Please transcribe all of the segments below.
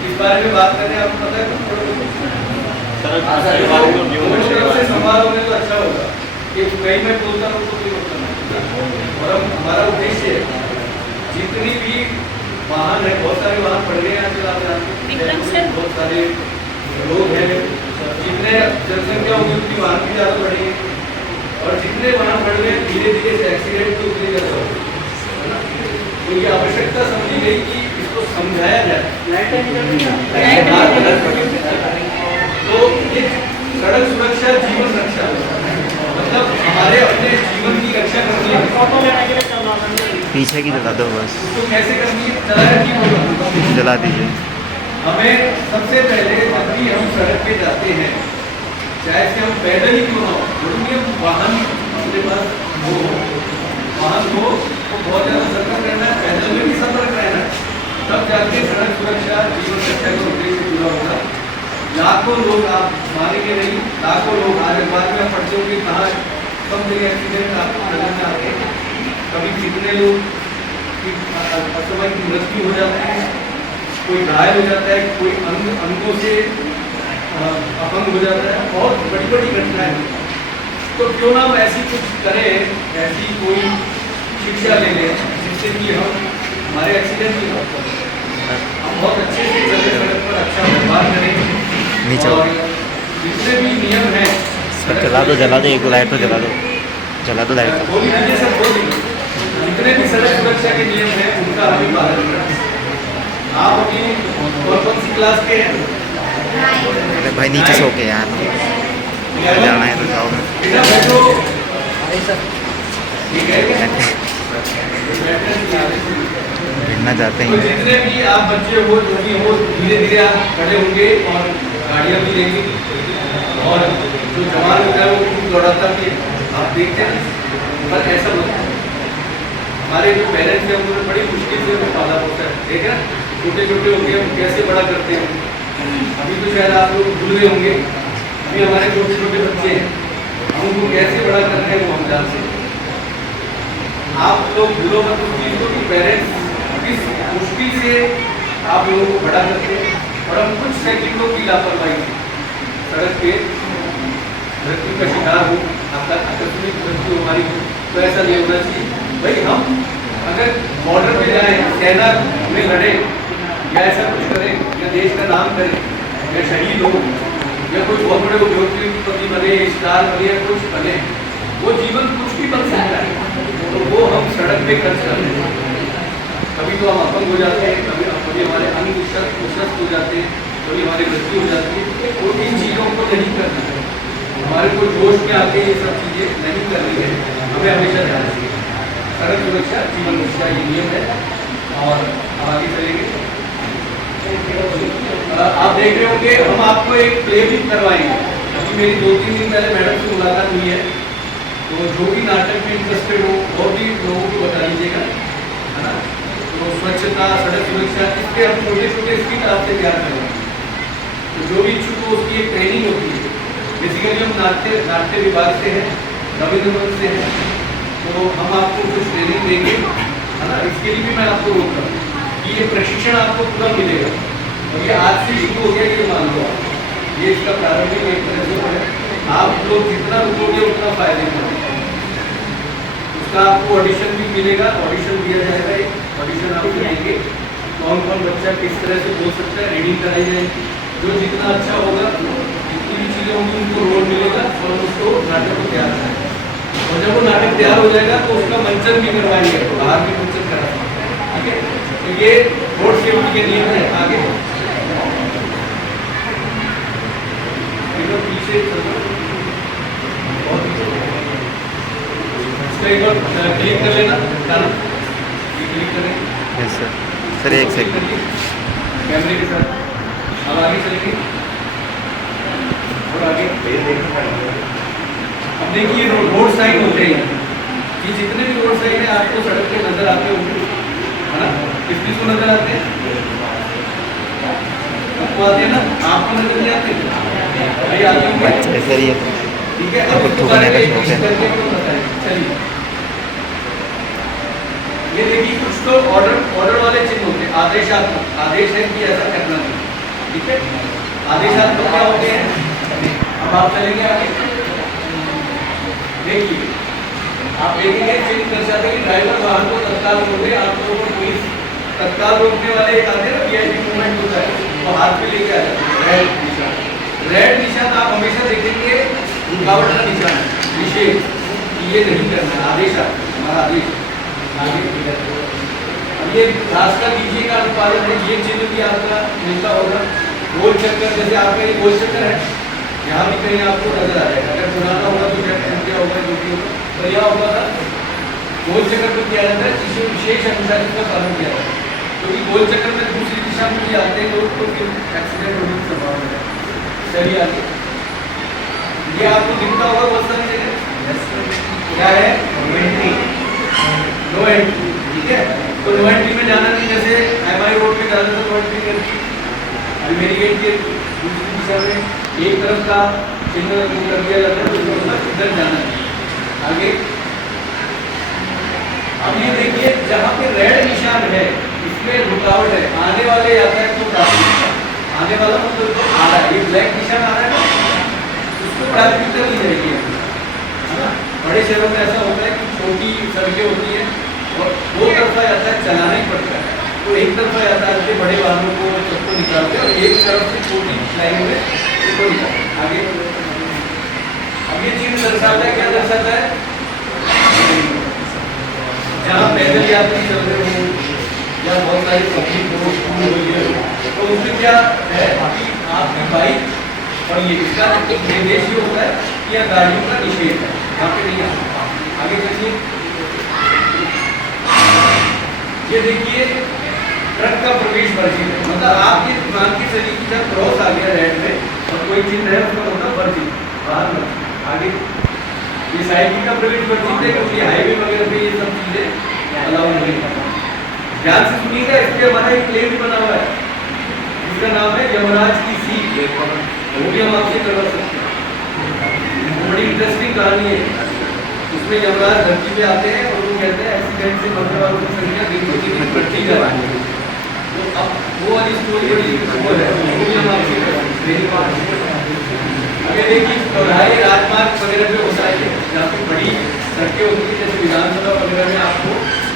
इस बारे में बात करें, आपको पता है से संभालोगे तो अच्छा होगा। कि कहीं मैं बोलता हूँ तो कोई मतलब नहीं। और हम हमारा उद्देश्य है जितनी भी वाहन है, बहुत सारे वाहन बढ़ गए हैं आजकल, आप जानते हैं बहुत सारे लोग हैं, जितने जनसंख्या होगी उतनी वाहन भी ज़्यादा बढ़ेंगे और जितने वाहन बढ़ गए धीरे धीरे से एक्सीडेंट भी उतनी ज़्यादा होगी, है ना। तो ये आवश्यकता समझी गई कि इसको समझाया जाए। तो ये सड़क सुरक्षा जीवन रक्षा, मतलब हमारे अपने जीवन की रक्षा करनी है। पीछे की जला दो बस, तो कैसे करनी है, चलाया की जला दीजिए। हमें सबसे पहले जब भी हम सड़क पे जाते हैं, चाहे से हम पैदल ही क्यों ना हो, जरूरी है वाहन अपने पास हो, वाहन हो तो बहुत ज़्यादा सतर्क रहना है, पैदल में भी सतर्क रहना है, तब जाके सड़क सुरक्षा जीवन रक्षा का उद्देश्य पूरा होगा। लाखों लोग, आप मानेंगे नहीं, लाखों लोग आज अखबार में पढ़ते होंगे कहाँ कम जगह एक्सीडेंट आपको नजर में आते हैं। कभी कितने लोग की असमय की मृत्यु हो जाती है, कोई घायल हो जाता है, कोई अंगों से अपंग हो जाता है, बहुत बड़ी बड़ी घटनाएं। तो क्यों ना हम ऐसी कुछ करें, ऐसी कोई शिक्षा ले लें जिससे कि हम हमारे एक्सीडेंट भी ना हो, हम बहुत अच्छे से सड़क पर अच्छा व्यवहार करें। और जितने भी नियम हैं सब जला दो, एक लाइट तो जला दो लाइट। वो भी मुझे सब बोल दीजिए, जितने भी सड़क सुरक्षा के नियम हैं उनका अभी पालन करें। आप अभी कौन सी क्लास के हैं? अरे भाई नीचे सो के यार, जाना है तो जाओ। भिड़ना चाहते हैं। जितने भी आप बच्चे हो, जो भी हो, धीरे धीरे आप खड़े होंगे और गाड़ियाँ भी लेंगे, और जो जवान होता है वो खूब दौड़ाता भी है, आप देखते हैं। पर ऐसा होता है, हमारे जो पेरेंट्स हैं उन्होंने बड़ी मुश्किल से हमें पाला होता है, ठीक है ना। छोटे छोटे होंगे हम कैसे बड़ा करते हैं, अभी तो शायद आप लोग भूल गए होंगे, अभी हमारे छोटे छोटे बच्चे हैं, हम उनको कैसे बड़ा कर रहे हैं वो हम जानते हैं। आप लोग भूलो मत उस चीज़ को कि पेरेंट्स किस मुश्किल से आप लोगों को बड़ा करते हैं, और हम कुछ सेकंडों की लापरवाही सड़क पे मृत्यु का शिकार हो, आपका आकस्मिक मृत्यु हमारी हो, तो ऐसा नहीं होना चाहिए। भाई हम अगर बॉर्डर पे जाए, सेना में लड़े या ऐसा कुछ करें, या देश का नाम करें, या शहीद हो, या कुछ बहुत बड़े उद्योगपति बने, स्टार बने, या कुछ बने, वो जीवन कुछ भी बन सकता है, तो वो हम सड़क पे खर्च कर रहे हैं। कभी तो हम अपंग हो जाते हैं, कभी हमारे अंग विक्षत हो जाते हैं, कभी हमारी मृत्यु हो जाती है। तो इन चीज़ों को नहीं करना है, हमारे को जोश में आके ये सब चीज़ें नहीं करनी है, हमें हमेशा ध्यान रखिए। सड़क सुरक्षा जीवन रक्षा ये नियम है। और आगे चलेंगे, आप देख रहे होंगे हम आपको एक प्ले भी करवाएंगे। अभी मेरी 2-3 दिन पहले मैडम से मुलाकात हुई है, तो जो भी नाटक में इंटरेस्टेड हो और भी लोगों को बता दीजिएगा, है ना। तो स्वच्छता, सड़क सुरक्षा, इसके हम छोटे छोटे स्किट आपसे तैयार करवाएंगे। तो जो भी इच्छुक हो उसकी एक ट्रेनिंग होती है। बेसिकली हम नाट्य विभाग से हैं, रविंद्र मंच से हैं, तो हम आपको कुछ ट्रेनिंग देंगे, है ना। इसके लिए भी मैं आपको रोक रहा हूँ कि ये प्रशिक्षण आपको पूरा मिलेगा, और ये आज से शुरू हो गया, ये मान लो ये इसका प्रारंभिक एक तरह से है। आप लोग जितना रुकोगे उतना फायदे में, उसका आपको ऑडिशन भी मिलेगा, ऑडिशन दिया जाएगा, एक ऑडिशन आपको देंगे, कौन कौन बच्चा किस तरह से बोल सकता है, रीडिंग कराई जाएगी। जो जितना अच्छा होगा, जितनी भी चीज़ें होंगी उनको रोल मिलेगा, और उसको नाटक को तैयार करेंगे। और जब वो नाटक तैयार हो जाएगा तो उसका मंचन भी करवाएंगे, बाहर भी मंचन कराएंगे, ठीक है। तो ये रोड सेफ्टी के नियम है। आगे पीछे इसका एक बार क्लिक कर लेना, क्लिक करें। यस सर, एक सेकंड कैमरे के साथ अब आगे चलेंगे, और आगे अब देखिए रोड साइड होते हैं, ये जितने भी रोड साइड है आपको सड़क पे नजर आते होंगे, है ना। किस को नजर आते हैं? आपको आते हैं ना, आपको नजर नहीं आते? भाई आते होंगे, सर ये ठीक है। आपको ठोकने का शौक है। चलिए ये देखिए, कुछ तो ऑर्डर वाले चिन्ह होते हैं, आदेशात्मक आदेश है कि ऐसा करना चाहिए, ठीक है। आदेशात्मक क्या होते हैं, अब आप चलेंगे आगे देखिए, आप देखेंगे चिन्ह दर्शाते हैं कि ड्राइवर वाहन को तत्काल रोके, आप लोगों को पुलिस तत्काल रोकने वाले एक आते हैं ना, वीआईपी मूवमेंट होता है, वो हाथ में लेके आ जाते हैं रेड निशान। रेड निशान आप हमेशा देखेंगे रुकावट का निशान है, विशेष ये नहीं करना है, आदेश हमारा आदेश आगे। अब ये रास्ता दीजिएगा अनुपालन है, ये चिन्ह भी आपका मिलता होगा। गोल चक्कर, जैसे आपका ये गोल चक्कर है, यहाँ भी कहीं आपको नजर आ जाएगा, अगर पुराना होगा तो क्या होगा, जो भी होगा, तो यह होगा था गोल चक्कर में किया जाता है, इसे विशेष अनुशासन का पालन किया जाता है, क्योंकि गोल चक्कर में दूसरी दिशा में भी आते हैं लोग, तो फिर एक्सीडेंट होने की संभावना है। चलिए आगे, ये आपको दिखता होगा बहुत सारी जगह, क्या है नो एंट्री, ठीक है। तो नो एंट्री में जाना नहीं, जैसे एमआई रोड पे जाना तो नो एंट्री करती, अलमेरी गेट के दूसरी दिशा में एक तरफ का चिन्ह कर दिया जाता है, तो इधर जाना है आगे। अब ये देखिए जहाँ पे रेड निशान है इसमें रुकावट है, आने वाले यातायात को प्राथमिकता, आने वाला मतलब आ रहा है, ये ब्लैक निशान आ रहा है ना, उसको प्राथमिकता दी जाएगी, है ना। बड़े शहरों में ऐसा होता है कि छोटी सड़कें होती हैं और दो तरफा यातायात चलाना ही पड़ता है, तो एक तरफा यातायात के बड़े वाहनों को सबको निकालते हैं और एक तरफ से छोटी लाइन में उसको निकालते हैं आगे। अब ये चीज दर्शाता है, क्या दर्शाता है, जहाँ पैदल यात्री चल रहे हो या बहुत सारी पब्लिक हो, तो उसमें क्या है कि आपकी बाइक और ये इसका निर्देश ये होता है कि यह गाड़ियों का निषेध है, यहाँ पे नहीं आता। आगे चलिए, ये देखिए ट्रक का प्रवेश वर्जित है, मतलब आपके मान के चलिए कि जब क्रॉस आ गया रेड में और कोई चिन्ह है उसका मतलब वर्जित, बाहर वर्जित। आगे ये साइकिल का प्रवेश वर्जित है, क्योंकि हाईवे वगैरह पे ये सब चीजें अलाउ नहीं है। ध्यान से सुनिएगा, इसके हमारा एक प्ले भी बना हुआ है, इसका नाम है यमराज की सीख, वो भी हम आपसे करवा सकते हैं, बड़ी इंटरेस्टिंग कहानी है। उसमें यमराज धरती पे आते हैं और वो कहते हैं एक्सीडेंट से मरने वालों की संख्या दिन को दिन बढ़ती जा रही है। तो अब वो वाली स्टोरी बड़ी वो है, वो भी हम आपसे करवा सकते हैं। अगर देखिए चौराहे राजमार्ग वगैरह पे होता है, जहाँ पे बड़ी सड़कें होती है, जैसे विधानसभा वगैरह में आपको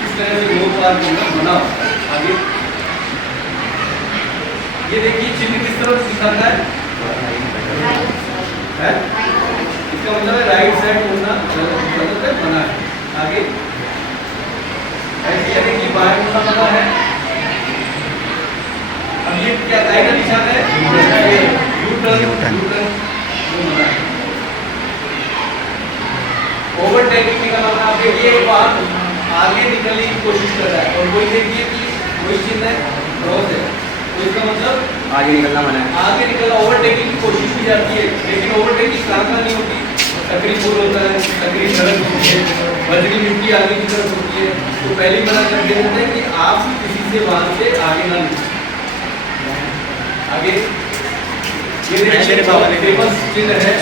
इस तरह से रोड पार करना बना। आगे ये देखिए चिन्ह किस तरह दिखाता है, इसका मतलब है राइट साइड होना गलत है, बना है। आगे ऐसे देखिए बाएं मुड़ना बना है। अब ये क्या दाएं का निशान है, यू टर्न बना है। ओवरटेकिंग का मतलब आप देखिए एक वाहन आगे निकलने की कोशिश कर रहा है और वही देखिए कि वही चिन्ह है क्रॉस है, तो इसका मतलब आगे निकलना मना है, आगे निकलना। ओवरटेकिंग की कोशिश की जाती है, लेकिन ओवरटेकिंग कहाँ नहीं होती, सकरी पुल होता है, सकरी सड़क होती है, बजरी मिट्टी आगे की तरफ होती है, तो पहले मना कर देते हैं कि आप किसी से वाहन से आगे ना निकलें। आगे ये देखिए फेमस चिन्ह है,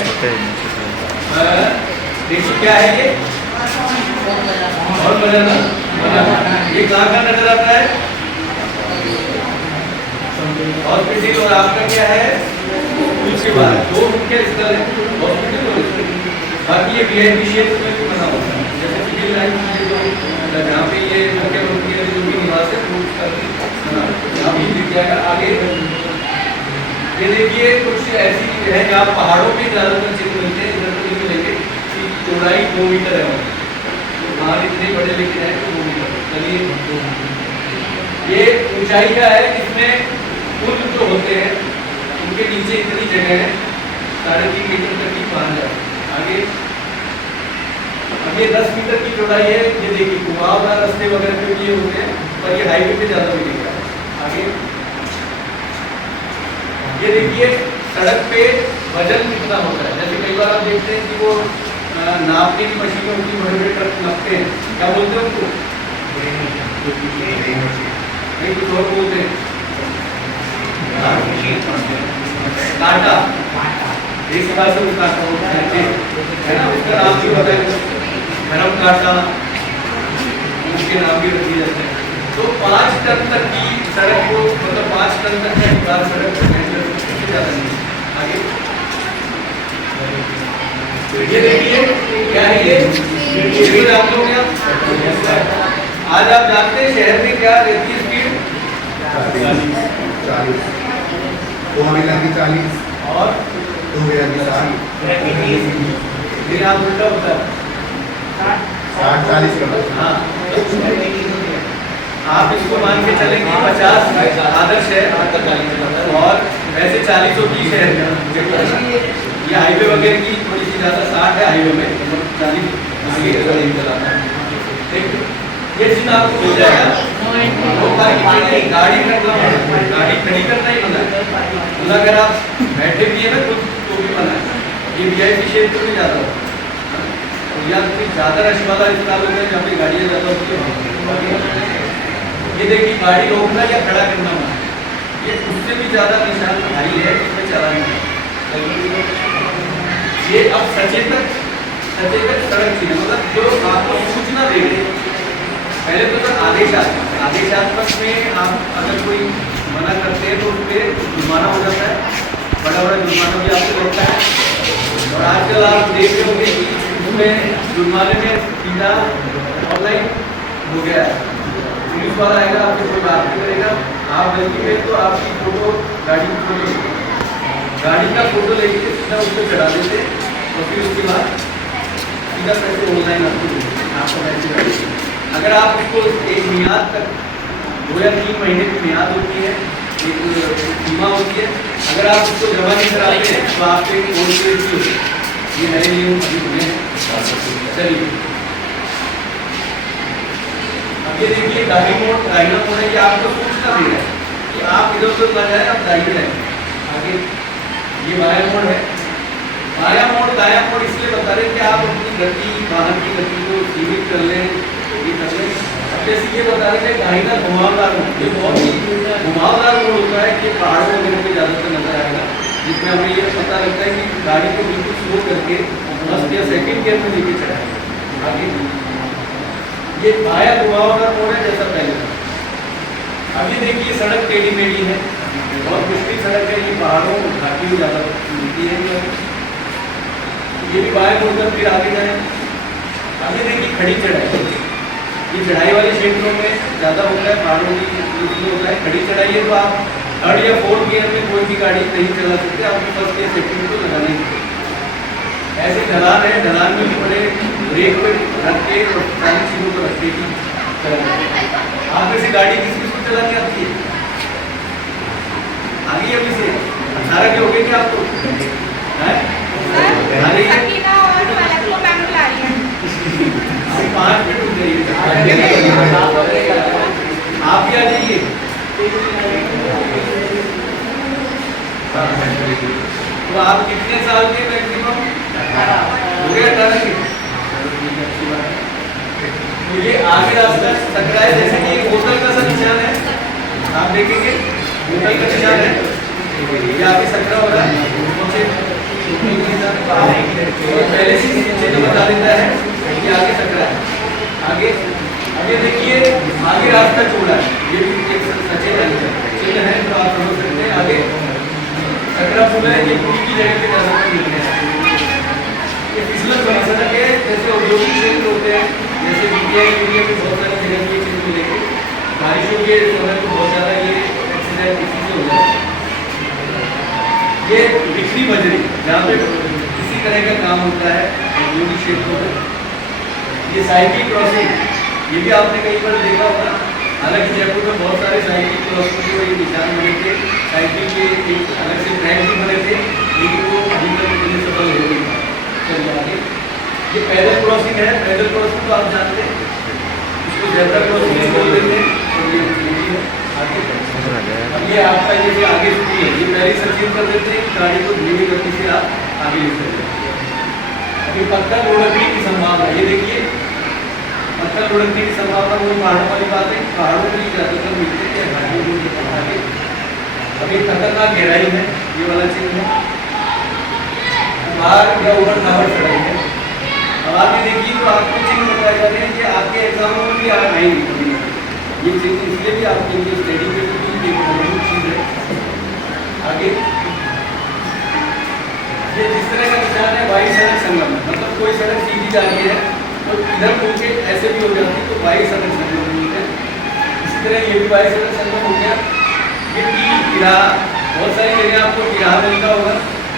देखिए क्या है ये, और बजाना ये कहाँ का नजर आता है, हॉस्पिटल, और आपका क्या है उसके बाद दो मुख्य स्थल है, हॉस्पिटल और बाकी ये वीआईपी क्षेत्र में भी बना होता है, जैसे सिविल लाइन जहाँ पे ये मुख्य मंत्री के जो भी निवास है वो बना यहाँ भी दिख जाएगा। आगे ये देखिए कुछ ऐसी है जहाँ पहाड़ों पे ज़्यादातर चिन्ह मिलते हैं, इधर तो नहीं मिलेंगे, चौड़ाई 2 मीटर है, बाहर इतने बड़े लेके जाए तो 2 मीटर। चलिए ये ऊंचाई का है, इसमें पुल जो होते हैं उनके नीचे इतनी जगह है, 3.5 मीटर तक की पहुँच जाए। आगे अब ये 10 मीटर की चौड़ाई है, ये देखिए घुमावदार रास्ते वगैरह पे भी ये होते हैं, पर ये हाईवे पे ज़्यादा मिलेगा। आगे ये देखिए सड़क पे वजन कितना होता है, जैसे कई बार आप देखते हैं कि वो नापने की मशीनें होती है, बड़े बड़े ट्रक नापते हैं, क्या बोलते हैं उनको, नहीं कुछ और बोलते हैं, कांटा, इस प्रकार से उसका है ना, उसका नाम भी होता है, गरम कांटा, उसके नाम भी रख दिए जाते हैं। तो 5 टन तक की सड़क को, मतलब 5 टन तक का अधिकार सड़क को वहन कर सकती है, इससे ज़्यादा नहीं। आगे ये देखिए क्या है ये आप लोग क्या आज आप जानते हैं शहर में क्या रहती है स्पीड? 40 2 व्हीलर की 40 और 2 व्हीलर की 60 फिर आप उल्टा होता है 60 40 हाँ, आप इसको मान के चलेंगे 50 आदर्श है और वैसे 40 होती है शहर में। ये हाईवे वगैरह की थोड़ी सी ज़्यादा 60 है हाईवे में, 40 आगे चलाता है। ये चीज़ आपको मिल जाएगा। वो गाड़ी खड़ी करना ही मना है, मतलब अगर आप बैठे भी है ना खुद तो भी मना है। ये VIP क्षेत्र में ज़्यादा होता है या फिर ज़्यादा रश वाला स्थान होता है जहाँ पे गाड़ियाँ ज़्यादा होती है। ये देखिए गाड़ी रोकना या खड़ा करना मना है, ये उससे भी ज़्यादा निशान हाई है, उसमें चलाना है। ये अब सचेतक सड़क चीज मतलब जो आपको सूचना दे रहे हैं। पहले तो सर आदेशात्मक में आप अगर कोई मना करते हैं तो उस पर जुर्माना हो जाता है, बड़ा जुर्माना भी आपको लगता है। और आजकल आप देख रहे होंगे कि उसमें जुर्माने में सीधा ऑनलाइन हो गया है, पुलिस वाला आएगा आपको कोई बात नहीं करेगा, आप गलती करें तो आपकी फोटो गाड़ी का फोटो लेके सीधा उस पर चढ़ा देते और फिर उसके बाद सीधा पैसे ऑनलाइन आपको पैसे करेंगे। अगर आप उसको एक मियाद तक 2 या 3 महीने की मियाद होती है, एक सीमा होती है, अगर आप उसको जमा नहीं कराते हैं तो आप एक कोर्ट केस भी होती है। ये नए नियम अभी हुए हैं। चलिए अब ये देखिए दाहिना मोड़ है, ये आपको सूचना दे रहा है कि आप इधर उधर ना जाए, आप दाहिने जाए। आगे ये बायां मोड़ है, बायां मोड़ दायां मोड़ इसलिए बता रहे हैं कि आप अपनी गति, वाहन की गति को सीमित कर लें, ये कर लें। अब जैसे ये बता रहे थे दाहिना घुमावदार मोड़, ये बहुत ही घुमावदार मोड़ होता है कि पहाड़ों वगैरह में ज़्यादातर नजर आएगा, जिसमें हमें ये पता लगता है कि गाड़ी को बिल्कुल स्लो करके फर्स्ट या सेकंड गियर में लेके चलाएं। आगे ये बायां घुमावदार मोड़ है जैसा पहले था। अभी देखिए सड़क टेढ़ी मेढ़ी है, बहुत मुश्किल सड़क है, ये पहाड़ों घाटी में ज़्यादा मिलती है। ये भी बाएं मुड़कर फिर आगे जाए। आगे देखिए खड़ी चढ़ाई, ये चढ़ाई वाले क्षेत्रों में ज़्यादा होता है, पहाड़ों की उसमें होता है। खड़ी चढ़ाई है तो आप 3rd या 4th गियर में कोई भी गाड़ी नहीं चला सकते, आपको फर्स्ट गियर सेकंड को लगाना ही पड़ेगा। ऐसे ढलान है, ढलान में भी बड़े ब्रेक पे रख के और सारी चीज़ों को रख के ही चलाना। आप में से गाड़ी किसको चलानी आती है? आगे अभी से 18 के हो गए क्या आपको? सकीना और को मैम बुला रही है। 5 मिनट रुक जाइए, आप भी आ जाइए। तो आप कितने साल के मैक्सिमम हो गए? 18 के। तो ये आगे रास्ता सकरा है, जैसे कि एक होटल का सा निशान है, आप देखेंगे होटल का निशान है, ये आगे सकरा हो रहा है, पहले से चिन्ह बता देता है कि आगे सकरा है। आगे आगे देखिए आगे रास्ता छोड़ा है, ये भी एक सचेत चिन्ह है तो आप समझ सकते हैं। आगे सकरा पुल है, ये पुल की जगह पे रास्ता मिल गया है। ये फिसलन वाली सड़क है, जैसे औद्योगिक क्षेत्र होते हैं, जैसे BTI एरिया में बहुत सारी जगह ये चिन्ह मिलेंगे। बारिशों के समय में बहुत ज़्यादा ये एक्सीडेंट इसी से हो जाता है। ये बिखरी बजरी जहाँ पे इसी तरह का काम होता है औद्योगिक क्षेत्रों में। ये साइकिल क्रॉसिंग, ये भी आपने कई बार देखा होगा, हालांकि जयपुर में बहुत सारे साइकिल क्रॉसिंग के ये निशान बने थे, साइकिल के एक अलग से ट्रैक भी बने थे, लेकिन वो अभी तक मुझे सफल हो गई। चलिए आगे ये पैदल क्रॉसिंग है, पैदल क्रॉसिंग तो आप जानते हैं, इसको ज़ेब्रा क्रॉसिंग बोल देते हैं। और ये आगे अब ये आपका जैसे आगे स्कूल है, ये पहले सचेत कर देते हैं कि गाड़ी को धीमी गति से आप आगे ले सकते हैं। अभी पत्थर लुढ़कने की संभावना, ये देखिए पत्थर लुढ़कने की संभावना, वो पहाड़ों वाली बात है, पहाड़ों में ज़्यादातर मिलते हैं घाटियों में आगे। अभी खतरनाक गहराई है, ये वाला चिन्ह है, बाहर या ऊपर खावर सड़क है। अब आगे देखिए तो आपको चिन्ह बताए जा रहे हैं कि आपके एग्जामों में भी आएंगे कभी ये चीज़ इसलिए भी आपके लिए स्टडी पे भी एक मजबूत चीज़ है। आगे ये जिस तरह का निशान है वाई सड़क संगम, मतलब कोई सड़क सीधी जा रही है तो इधर मुड़ के ऐसे भी हो जाती है, तो वाई सड़क संगम है। इसी तरह ये भी वाई सड़क संगम हो गया। ये तिराहा, बहुत सारी जगह आपको तिराहा मिलता होगा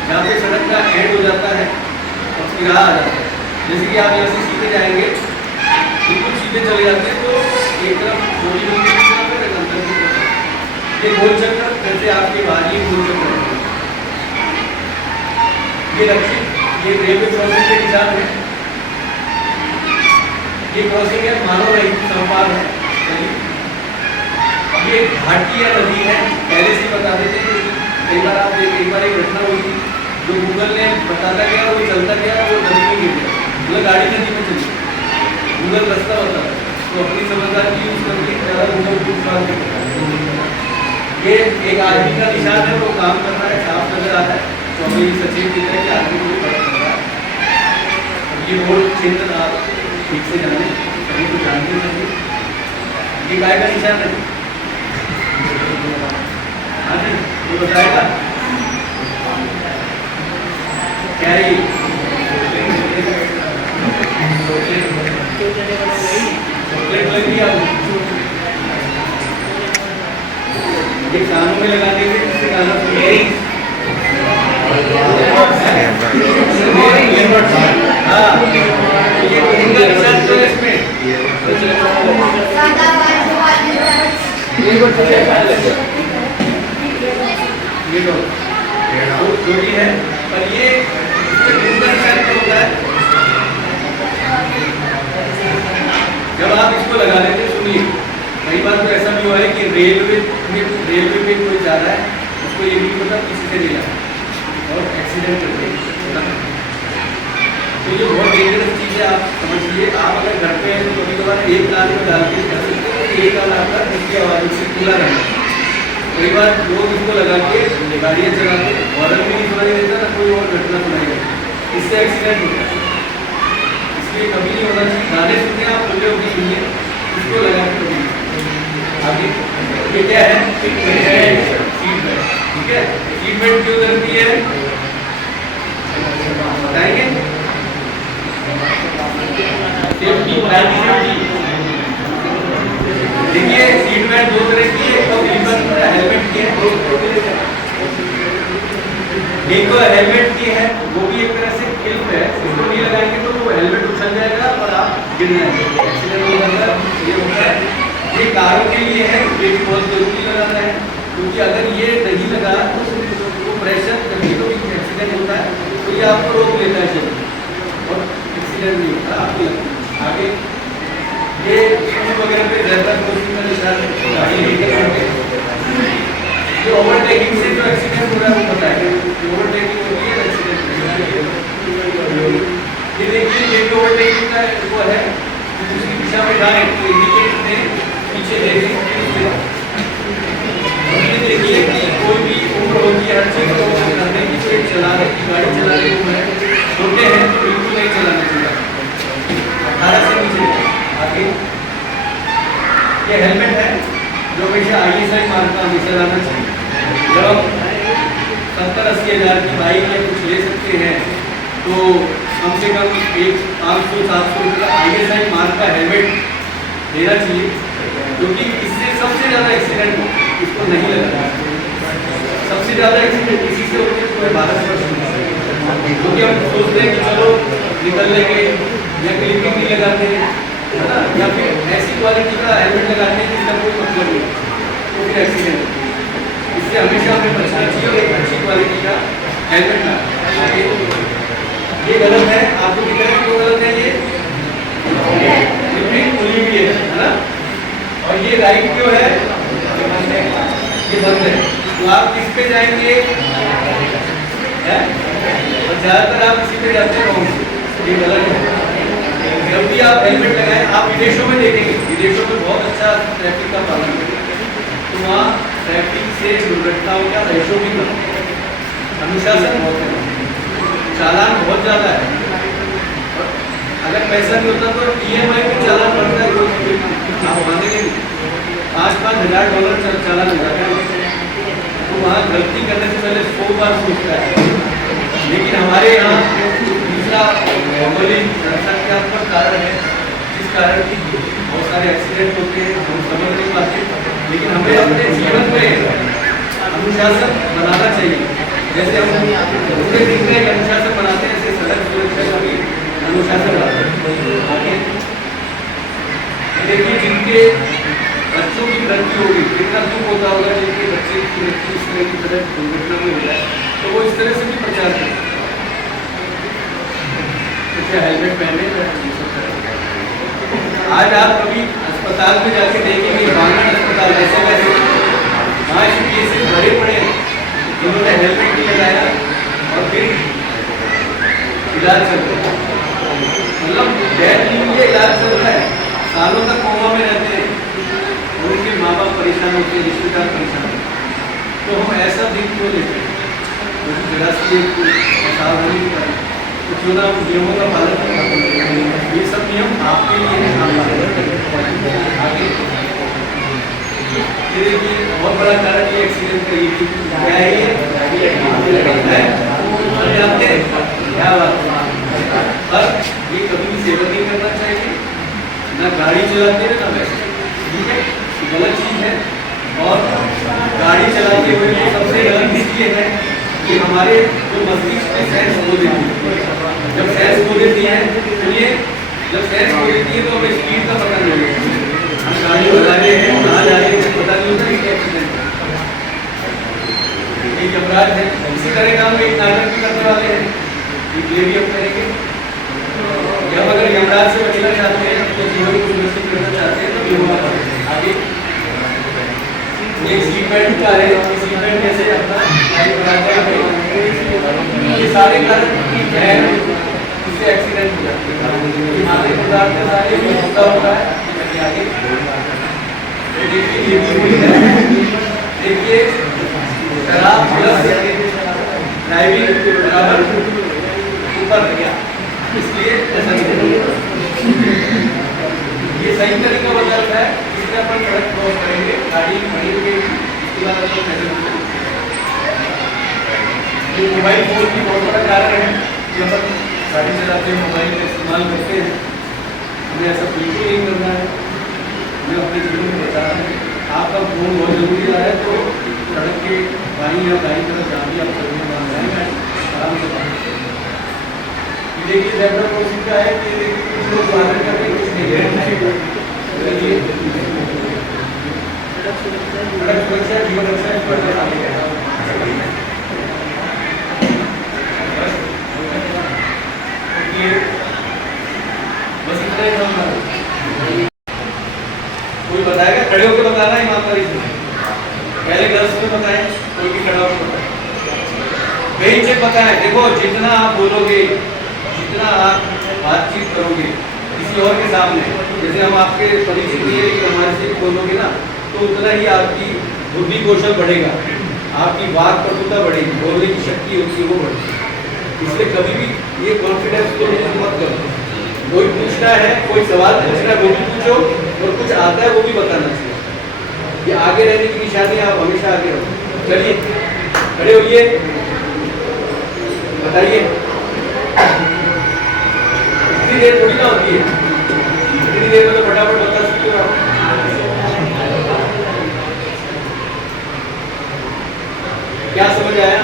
जहाँ पे सड़क का एंड हो जाता है और तिराहा आ जाता है। जैसे कि आप यहाँ से सीधे जाएंगे, बिल्कुल सीधे चले जाते हैं तो एक तरफ गोली मिलती है, एक अंतर की तरफ ये गोल चक्कर, जैसे आपके बाहर ये गोल चक्कर है। ये रक्षित, ये रेलवे क्रॉसिंग के निशान है। ये क्रॉसिंग है, मानव रहित संवाद है। ये घाटी या नदी है, पहले से बता देते हैं। कई बार आप एक बार एक घटना हुई जो गूगल ने बताता गया, वो चलता गया, वो नदी में गिर गया, मतलब गाड़ी नदी में चली। गूगल रास्ता बताता है तो अपनी समझदारी यूज करके ज़्यादा गूगल को इस्तेमाल करता है। ये एक आदमी का निशान है, वो काम कर रहा है, साफ नजर आ रहा है, तो हमें ये सचेत दिख रहा है कि आदमी को फर्क पड़ रहा है। ये रोड क्षेत्र आप ठीक से जाने, सभी को जानते चाहिए। ये गाय का निशान है। हाँ जी, वो बताएगा क्या है ये? चॉकलेट लग गई आपको? ये कानों में लगाने के लिए गाना सुनिए। हाँ, ये उनका निशान तो है इसमें। ये जो भी है, पर ये उनका निशान क्या होता है? जब आप इसको लगा लेते हैं, सुनिए, कई बार तो ऐसा भी हुआ है कि रेलवे पे कोई जा रहा है, उसको ये नहीं पता किसी से नहीं आया और एक्सीडेंट कर दिया। तो ये बहुत डेंजरस चीज़ है, आप समझिए। आप अगर घर पे हैं तो कभी कभार एक कान में डाल के कर सकते हैं, एक कान आपका इसकी आवाज़ से पूरा रहेगा। कई बार लोग इसको लगा के गाड़ियाँ चलाते हैं, हॉर्न भी नहीं सुनाई देता ना, कोई और घटना सुनाई देती, इससे एक्सीडेंट होता है। इसलिए कभी नहीं होना चाहिए। गाने सुनने आप बोले होगी सुनिए, इसको लगा के कभी आगे। ये क्या है? Seat belt. ठीक है, सीट बेल्ट क्यों जरूरी है बताएंगे? सेफ्टी, देखिए सीट बेल्ट दो तरह की है, एक तो हेलमेट की है, एक तो हेलमेट की है, वो भी एक तरह से क्लिप है, उसको नहीं लगाएंगे तो वो हेलमेट उछल जाएगा और आप गिर जाएंगे, एक्सीडेंट हो जाएगा। ये होता है, ये कारों के लिए है, ये भी बहुत जरूरी लगाना है, क्योंकि अगर ये नहीं लगा तो प्रेशर जब भी कोई एक्सीडेंट होता है तो ये आपको रोक लेता है शरीर और एक्सीडेंट नहीं होता आपको लगता। आगे ये वगैरह पे ज़्यादा क्रॉसिंग का निशान गाड़ी लेकर ये ओवरटेकिंग से जो एक्सीडेंट हो रहा है वो बताएंगे। ओवरटेकिंग होती है, एक्सीडेंट ये देखिए, ये भी ओवरटेकिंग का वो है, दूसरी दिशा में जाए तो इंडिकेट में पीछे देखें। ये देखिए कि कोई भी उम्र होती है, हर चीज़ को करने की, कोई चलाने की, गाड़ी चलाने की उम्र है, छोटे हैं तो बिल्कुल नहीं चलाना चाहिए, 18 से नीचे। आगे ये हेलमेट है जो हमेशा ISI मार्क का हमेशा लाना चाहिए। जब हम 70-80 हज़ार की बाइक या कुछ ले सकते हैं तो कम से कम एक 500-700 रुपये का ISI मार्क का हेलमेट लेना चाहिए, क्योंकि इससे सबसे ज़्यादा एक्सीडेंट इसको नहीं लगा। सबसे ज़्यादा एक्सीडेंट इसी से होते हैं पूरे भारत वर्ष, क्योंकि हम सोचते हैं कि चलो निकल लेंगे या क्लिपिंग नहीं लगाते हैं, है ना, या फिर ऐसी क्वालिटी का हेलमेट लगाते हैं जिसका कोई मतलब नहीं, तो फिर एक्सीडेंट होता है। इससे हमेशा हमें बचना चाहिए, एक अच्छी क्वालिटी का हेलमेट लगाना। ये गलत है, आपको दिख रहा है क्यों गलत है? ये क्लिपिंग खुली हुई है ना, और ये राइट क्यों है? ये बंद है, तो आप किस पे जाएंगे? और ज़्यादातर आप इसी पे जाते हैं, ये गलत है। जब भी आप हेलमेट लगाएं, आप विदेशों में देखेंगे, विदेशों में बहुत अच्छा ट्रैफिक का पालन करें, तो वहाँ ट्रैफिक से दुर्घटनाओं का रेशो भी कम है, अनुशासन बहुत है, चालान बहुत ज़्यादा है। और अगर पैसा नहीं होता तो EMI पे चालान पड़ता है, आप मानेंगे नहीं। 5-5 हज़ार डॉलर चालान हो जाता है, तो वहाँ गलती करने से पहले 100 बार सोचता है। लेकिन हमारे यहाँ दूसरा नॉर्मली संख्यात्मक कारण है, जिस कारण की बहुत सारे एक्सीडेंट होते हैं, हम समझ नहीं पाते। लेकिन हमें अपने जीवन में अनुशासन बनाना चाहिए। जैसे हम पूरे दिन में अनुशासन बनाते हैं, ऐसे सड़क सुरक्षा का भी अनुशासन बनाते हैं। देखिए, जिनके बच्चों की मृत्यु होगी, कितना दुख होता होगा जिनके बच्चे की मृत्यु इस तरह की सड़क दुर्घटना में हो जाए, तो वो इस तरह से भी प्रचार करते हैं, हेलमेट पहने। आज आप कभी अस्पताल में जाके देखेंगे, बांगन अस्पताल ऐसे वैसे, वहाँ ऐसे केसेस बड़े पड़े जिन्होंने हेलमेट नहीं लगाया और फिर इलाज चल रहा है, मतलब डेथ नहीं हुई है, इलाज चल रहा है, सालों तक कोमा में रहते हैं, उनके माँ बाप परेशान होते हैं, रिश्तेदार परेशान होते हैं। तो हम ऐसा दिन क्यों लेते हैं? जरा सी सावधानी करें, तो क्यों ना नियमों का पालन करें। ये सब नियम आपके लिए है, आप पालन करें आगे। ये देखिए, बहुत बड़ा कारण ये एक्सीडेंट का ये क्या है, ये जानते हैं क्या बात है। पर ये कभी भी सेवन नहीं करना चाहिए, ना गाड़ी चलाते हैं ना वैसे, ठीक है, गलत चीज़ है। और गाड़ी चलाते हुए तो सबसे गलत इसलिए है कि हमारे जो मस्तिष्क में सेंस खो देती है, जब सेंस खो देती है, सुनिए, जब सेंस खो देती है तो हमें स्पीड का पता नहीं होता, हम गाड़ी बता रहे हैं, कहाँ जा रहे हैं, पता नहीं होता कि एक्सीडेंट एक अपराध है। इसी तरह का हम एक नाटक भी करने वाले हैं, ये भी हम करेंगे। जब अगर यमराज से बचना चाहते हैं, तो जीवन को सुरक्षित करना चाहते हैं, तो ये होगा आगे। एक सीट बेल्ट का है, सीट बेल्ट कैसे अपना ये सारे कारण है, इससे एक्सीडेंट हो जाते हैं। आगे पदार्थ के सारे भी होता होता है। आगे देखिए, शराब प्लस ड्राइविंग बराबर ऊपर गया, इसलिए ऐसा नहीं। ये सही तरीका बदलता है, इससे अपन सड़क क्रॉस करेंगे, गाड़ी खड़ेंगे, इसके बाद अपन पैदल। ये मोबाइल फोन की बहुत बड़ा कारण है कि अपन गाड़ी चलाते हैं, मोबाइल का इस्तेमाल करते हैं। हमें ऐसा बिल्कुल नहीं करना है, हमें अपने जीवन में बता रहे हैं। आपका फोन बहुत जरूरी है, तो सड़क के बाई या दाई तरफ जहाँ भी आप चलने वहाँ जाएंगे, आराम से पहुँचेंगे। देखिए, ज़ेब्रा क्रॉसिंग का है कि कुछ लोग पालन करते हैं, कुछ नहीं करते। सड़क सुरक्षा जीवन रक्षा इस पर ध्यान दें। बस इतना ही हम कोई बताएगा, खड़े होकर बताना ईमानदारी से, पहले गर्ल्स में बताएं, कोई भी खड़ा होकर बताए, कहीं से बताएं। देखो, जितना आप बोलोगे, जितना आप बातचीत करोगे किसी और के सामने, जैसे हम आपके परिचित नहीं है कि हमारे से बोलोगे ना, तो उतना ही आपकी बुद्धि कौशल बढ़ेगा, आपकी वाक पटुता बढ़ेगी, बोलने की शक्ति होती है वो बढ़ेगी। इसलिए कभी भी ये कॉन्फिडेंस को मत करो। कोई पूछना है, कोई सवाल पूछना है, वो भी पूछो, और कुछ आता है वो भी बताना चाहिए। ये आगे रहने की निशानी, आप हमेशा आगे रहो। चलिए, खड़े होइए, बताइए। इतनी देर थोड़ी ना होती है, इतनी देर में तो फटाफट बता सकते हो आप। क्या समझ आया?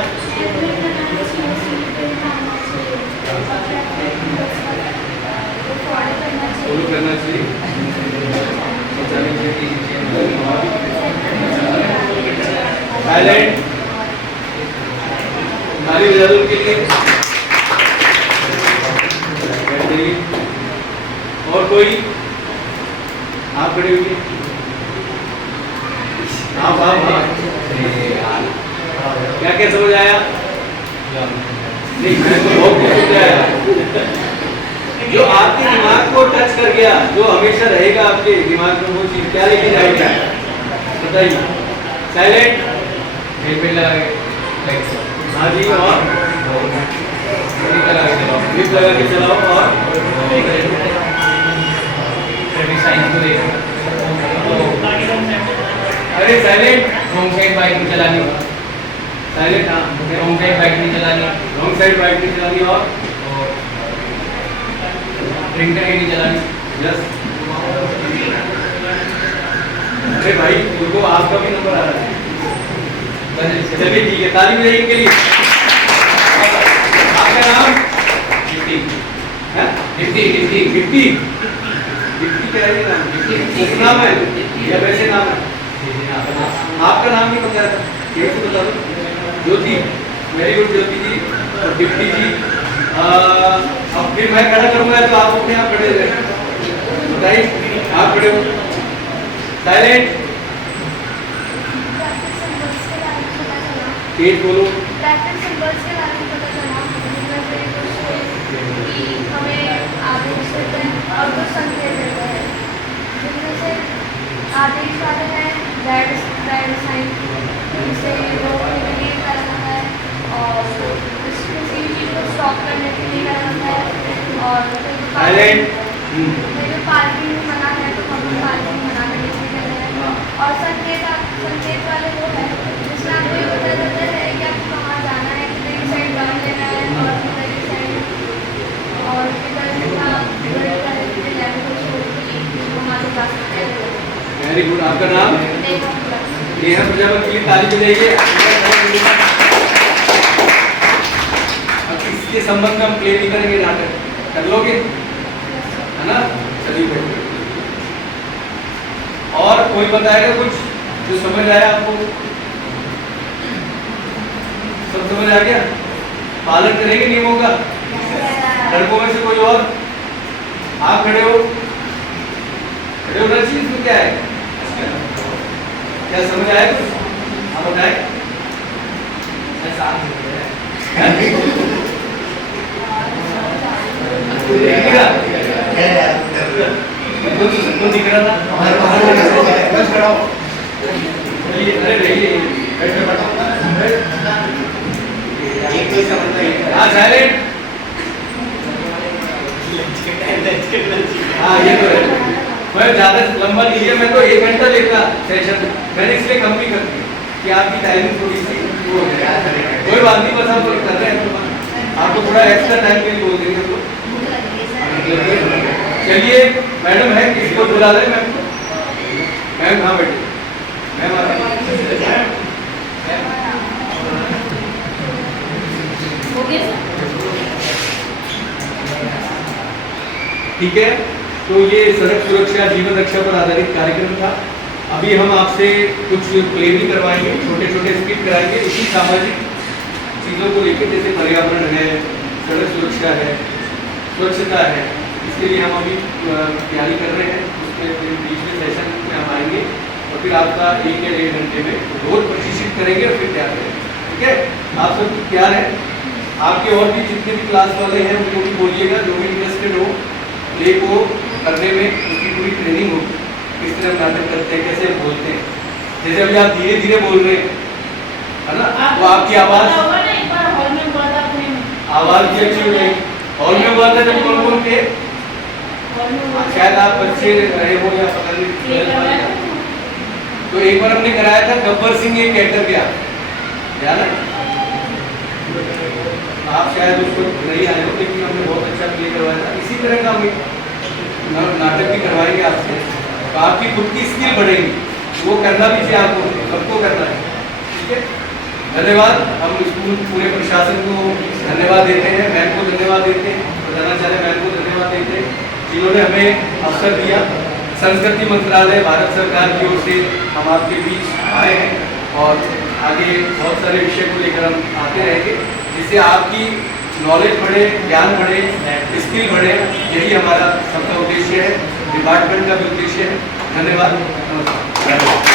फॉलो करना चाहिए, साइलेंट हमारी जरूरत के लिए। और कोई आप खड़े हुए, आप क्या क्या समझ आया? नहीं, मेरे को बहुत कुछ समझ आया। जो आपके दिमाग को टच कर गया, जो हमेशा रहेगा आपके दिमाग में, वो चीज क्या लेके जाएगा बताइए। साइलेंट, हेलमेट लगा के, हाँ जी, और ग्रिप लगा के चलाओ, और ट्रैफिक साइन को देखो। अरे साइलेंट, रॉन्ग साइड बाइक नहीं चलानी, साइलेंट, हाँ रॉन्ग साइड बाइक नहीं चलानी, रॉन्ग साइड बाइक नहीं चलानी, और ड्रिंक करके नहीं चलानी। यस। अरे भाई उनको आपका भी नंबर आ रहा है। चलिए ठीक है, ताली बजाइए इनके लिए। आपका नाम? डिप्टी। हैं? डिप्टी डिप्टी डिप्टी डिप्टी क्या है नाम? डिप्टी नाम है या वैसे नाम है? आपका नाम नहीं पता था, ये से बता दो। ज्योति, वेरी गुड ज्योति जी। और डिप्टी जी, अब फिर मैं खड़ा करूंगा तो आप अपने आप खड़े हो जाए। बताइए, आप खड़े हो। साइलेंट, तेज बोलो। ट्रैफिक सिंबल्स के बारे में पता चला, जैसे कुछ कि हमें आदेश देते हैं और कुछ संकेत देते हैं, जिनमें से आदेश वाले हैं रेड साइन, जिससे रोकने के लिए करना है और किसी चीज़ को स्टॉप करने के लिए करना है। और साइलेंट। पार्किंग मना है तो हम पार्किंग मना करने के लिए कर रहे हैं। और संकेत वाले वो है जिसमें आपको ये बता देता है कि आपको कहाँ जाना है, कितनी साइड टर्न लेना है और कितनी साइड और किधर का लेवल को छोड़ के हम आगे जा सकते हैं। Very good. आपका नाम? नेहा प्रजापति। की ताली बजाइए। अब इसके संबंध में हम प्ले नहीं करेंगे नाटक, कर लोगे है ना? चलिए बैठिए। और कोई बताएगा कुछ जो समझ आया आपको? सब समझ आ गया? पालन करेंगे नियमों का? लड़कों में से कोई और? आप खड़े हो, खड़े होना चाहिए। इसमें क्या है? क्या समझ आया कुछ? आप बताएं। दिख रहा था। अरे रहिए, हाँ साइलेंट। हाँ ये तो है। मैं ज़्यादा लंबा नहीं लिया, मैं तो 1 घंटा लेता सेशन, मैंने इसलिए कम भी कर दी कि आपकी टाइमिंग थोड़ी सी वो है। कोई बात नहीं, बस आप कर रहे हैं, आपको थोड़ा एक्स्ट्रा टाइम के लिए बोल देंगे तो। चलिए मैडम है, किसी को बुला रहे मैम को? मैम कहाँ बैठे? मैम आ रही। ठीक है, तो ये सड़क सुरक्षा जीवन रक्षा पर आधारित कार्यक्रम था। अभी हम आपसे कुछ प्ले भी करवाएंगे, छोटे छोटे स्किट कराएंगे इसी सामाजिक चीज़ों को लेकर, जैसे पर्यावरण है, सड़क सुरक्षा है, स्वच्छता है। इसके लिए हम अभी तैयारी कर रहे हैं, उसमें फिर पिछले सेशन में हम आएंगे और फिर आपका 1 या 1.5 घंटे में रोज प्रशिक्षित करेंगे और फिर तैयार करेंगे। ठीक है, आप सब तैयार हैं? आपके और भी जितने भी क्लास वाले हैं उनको भी बोलिएगा, जो भी इंटरेस्टेड हो प्ले को करने में, उसकी पूरी ट्रेनिंग होगी, किस तरह नाटक करते हैं, कैसे बोलते हैं। जैसे अभी आप धीरे धीरे बोल रहे हैं है ना, तो आपकी आवाज़ भी अच्छी हो जाएगी। हॉल में हुआ था जब बोल बोल के, शायद आप बच्चे रहे हो या पता नहीं। तो एक बार हमने कराया था गब्बर सिंह एक कैरेक्टर गया, याद है? आप शायद उसको नहीं आए हो, लेकिन हमने बहुत अच्छा प्ले करवाया था। इसी तरह का हम नाटक भी करवाएंगे आपसे, तो आपकी खुद की स्किल बढ़ेगी। वो करना भी चाहिए आपको, सबको करना है। ठीक है, धन्यवाद। हम स्कूल पूरे प्रशासन को धन्यवाद देते हैं, मैम को धन्यवाद देते हैं, प्रधानाचार्य मैम को धन्यवाद देते हैं जिन्होंने हमें अवसर दिया। संस्कृति मंत्रालय भारत सरकार की ओर से हम आपके बीच आए हैं और आगे बहुत सारे विषय को लेकर हम आते रहेंगे, जिससे आपकी नॉलेज बढ़े, ज्ञान बढ़े, स्किल बढ़े। यही हमारा सबका उद्देश्य है, डिपार्टमेंट का भी उद्देश्य है। धन्यवाद, नमस्कार।